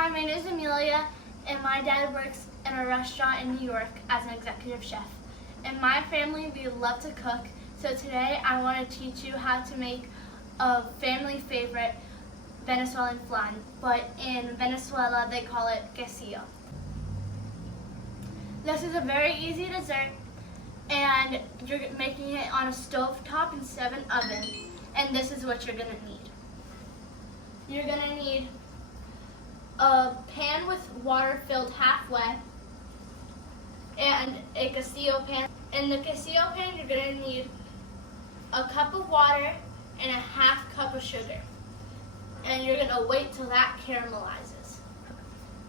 Hi, my name is Amelia, and my dad works in a restaurant in New York as an executive chef. In my family, we love to cook, so today I want to teach you how to make a family favorite Venezuelan flan, but in Venezuela they call it quesillo. This is a very easy dessert, and you're making it on a stovetop instead of an oven, and this is what you're going to need. You're going to need a pan with water filled halfway, and a quesillo pan. In the quesillo pan, you're going to need a cup of water and a half cup of sugar. And you're going to wait till that caramelizes.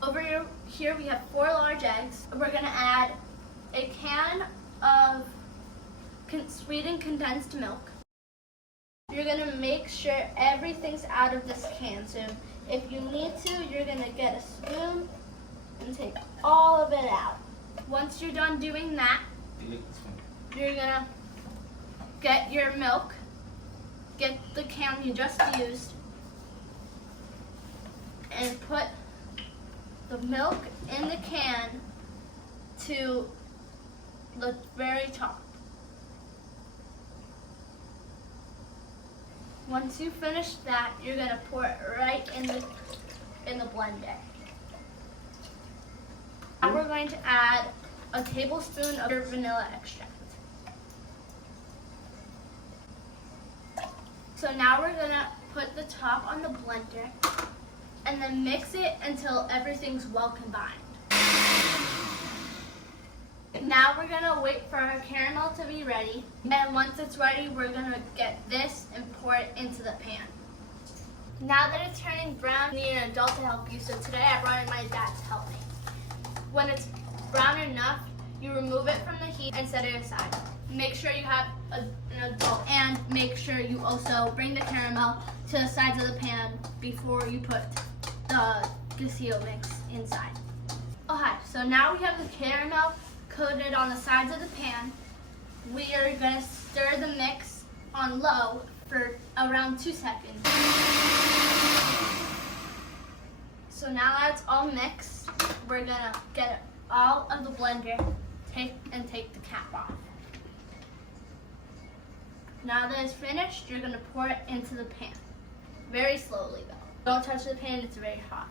Over here we have 4 large eggs. We're going to add a can of sweetened condensed milk. You're going to make sure everything's out of this can. So if you need to, you're going to get a spoon and take all of it out. Once you're done doing that, you're going to get your milk, get the can you just used, and put the milk in the can to the very top. Once you finish that, you're going to pour it right in the blender. Now we're going to add a tablespoon of your vanilla extract. So now we're going to put the top on the blender and then mix it until everything's well combined. Now we're going to wait for our caramel to be ready, and once it's ready, we're going to get this and pour it into the pan. Now that it's turning brown, you need an adult to help you, so today I brought in my dad to help me. When it's brown enough, you remove it from the heat and set it aside. Make sure you have an adult, and make sure you also bring the caramel to the sides of the pan before you put the quesillo mix inside. Okay, so now we have the caramel coated on the sides of the pan. We are going to stir the mix on low for around 2 seconds. So now that it's all mixed, we're going to get it all of the blender, take the cap off. Now that it's finished, you're going to pour it into the pan. Very slowly though. Don't touch the pan, it's very hot.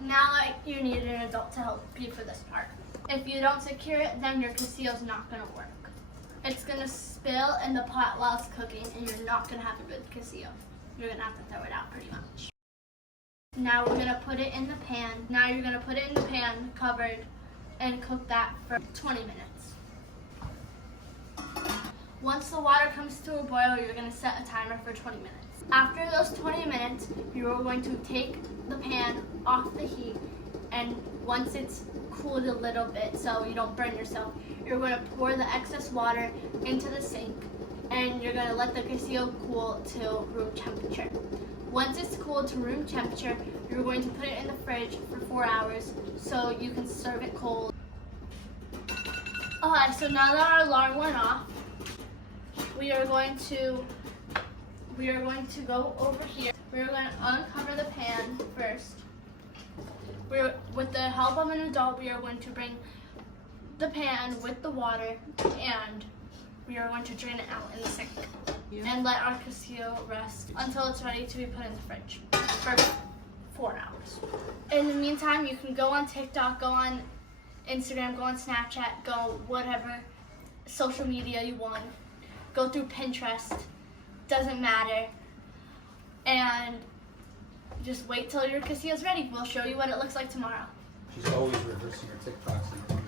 Now you need an adult to help you for this part. If you don't secure it, then your quesillo's not going to work. It's going to spill in the pot while it's cooking, and you're not going to have a good quesillo. You're going to have to throw it out pretty much. Now we're going to put it in the pan. Now you're going to put it in the pan, covered, and cook that for 20 minutes. Once the water comes to a boil, you're going to set a timer for 20 minutes. After those 20 minutes, you are going to take the pan off the heat, and once it's cooled a little bit so you don't burn yourself, you're going to pour the excess water into the sink, and you're going to let the quesillo cool to room temperature. Once it's cooled to room temperature, you're going to put it in the fridge for 4 hours so you can serve it cold. Okay, so now that our alarm went off, we are going to go over here. We're going to uncover the pan first. With the help of an adult, we are going to bring the pan with the water, and we are going to drain it out in the sink and let our quesillo rest until it's ready to be put in the fridge for 4 hours. In the meantime, you can go on TikTok, go on Instagram, go on Snapchat, go whatever social media you want. Go through Pinterest, doesn't matter, and just wait till your quesillo's ready. We'll show you what it looks like tomorrow. She's always rehearsing her TikToks.